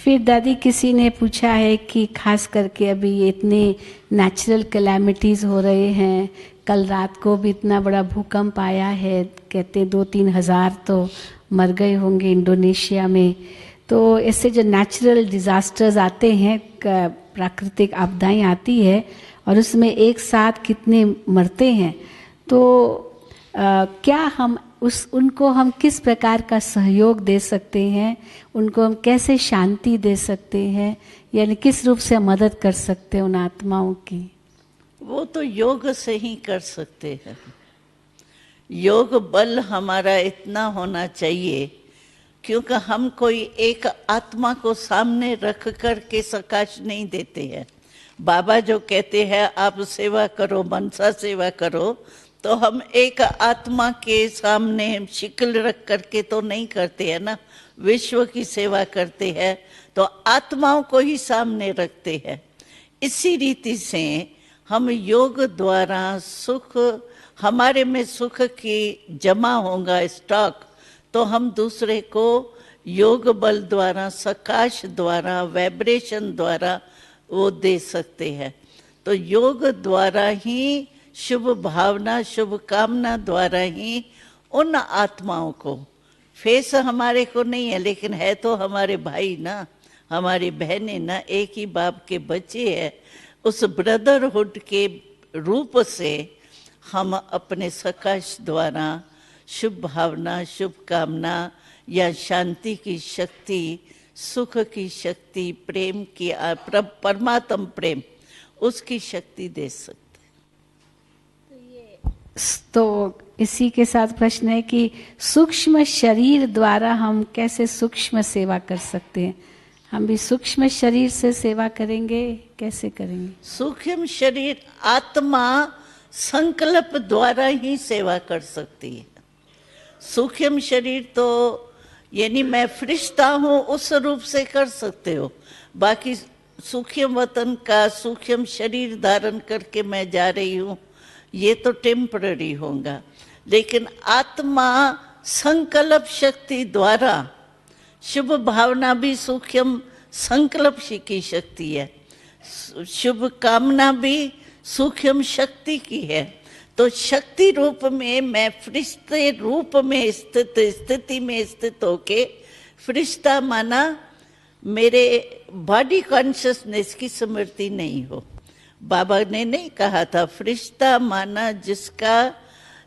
फिर दादी किसी ने पूछा है कि खास करके अभी ये इतने नेचुरल कैलामिटीज़ हो रहे हैं, कल रात को भी इतना बड़ा भूकंप आया है, कहते 2-3 हज़ार तो मर गए होंगे इंडोनेशिया में। तो ऐसे जो नेचुरल डिज़ास्टर्स आते हैं, प्राकृतिक आपदाएं आती है और उसमें एक साथ कितने मरते हैं, तो क्या हम उनको हम किस प्रकार का सहयोग दे सकते हैं, उनको हम कैसे शांति दे सकते हैं, यानी किस रूप से मदद कर सकते हैं उन आत्माओं की? वो तो योग से ही कर सकते हैं। योग बल हमारा इतना होना चाहिए, क्योंकि हम कोई एक आत्मा को सामने रख कर के सकाश नहीं देते हैं। बाबा जो कहते हैं आप सेवा करो, मनसा सेवा करो, तो हम एक आत्मा के सामने शिकल रख करके तो नहीं करते हैं ना। विश्व की सेवा करते हैं तो आत्माओं को ही सामने रखते हैं। इसी रीति से हम योग द्वारा सुख, हमारे में सुख की जमा होगा स्टॉक, तो हम दूसरे को योग बल द्वारा, सकाश द्वारा, वाइब्रेशन द्वारा वो दे सकते हैं। तो योग द्वारा ही, शुभ भावना, शुभ कामना द्वारा ही उन आत्माओं को, फेस हमारे को नहीं है लेकिन है तो हमारे भाई ना, हमारी बहनें ना, एक ही बाप के बच्चे हैं, उस ब्रदरहुड के रूप से हम अपने सकाश द्वारा शुभ भावना, शुभ कामना या शांति की शक्ति, सुख की शक्ति, प्रेम की, परमात्म प्रेम, उसकी शक्ति दे सकते। तो इसी के साथ प्रश्न है कि सूक्ष्म शरीर द्वारा हम कैसे सूक्ष्म सेवा कर सकते हैं? हम भी सूक्ष्म शरीर से सेवा करेंगे, कैसे करेंगे? सूक्ष्म शरीर आत्मा संकल्प द्वारा ही सेवा कर सकती है। सूक्ष्म शरीर तो यानी मैं फरिश्ता हूँ उस रूप से कर सकते हो, बाकी सूक्ष्म वतन का सूक्ष्म शरीर धारण करके मैं जा रही हूँ, ये तो टेम्पररी होगा। लेकिन आत्मा संकल्प शक्ति द्वारा, शुभ भावना भी सूक्ष्म संकल्प की शक्ति है, शुभ कामना भी सूक्ष्म शक्ति की है। तो शक्ति रूप में मैं फरिश्ते रूप में स्थिति में स्थित होके, फरिश्ता माना मेरे बॉडी कॉन्शियसनेस की स्मृति नहीं हो। बाबा ने नहीं कहा था फरिश्ता माना जिसका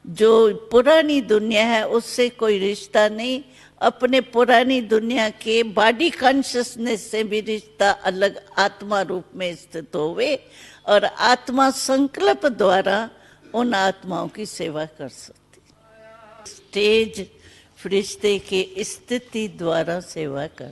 जो पुरानी दुनिया है उससे कोई रिश्ता नहीं, अपने पुरानी दुनिया के बॉडी कॉन्शियसनेस से भी रिश्ता अलग आत्मा रूप में स्थित होवे, और आत्मा संकल्प द्वारा उन आत्माओं की सेवा कर सकती। स्टेज फरिश्ते के स्थिति द्वारा सेवा कर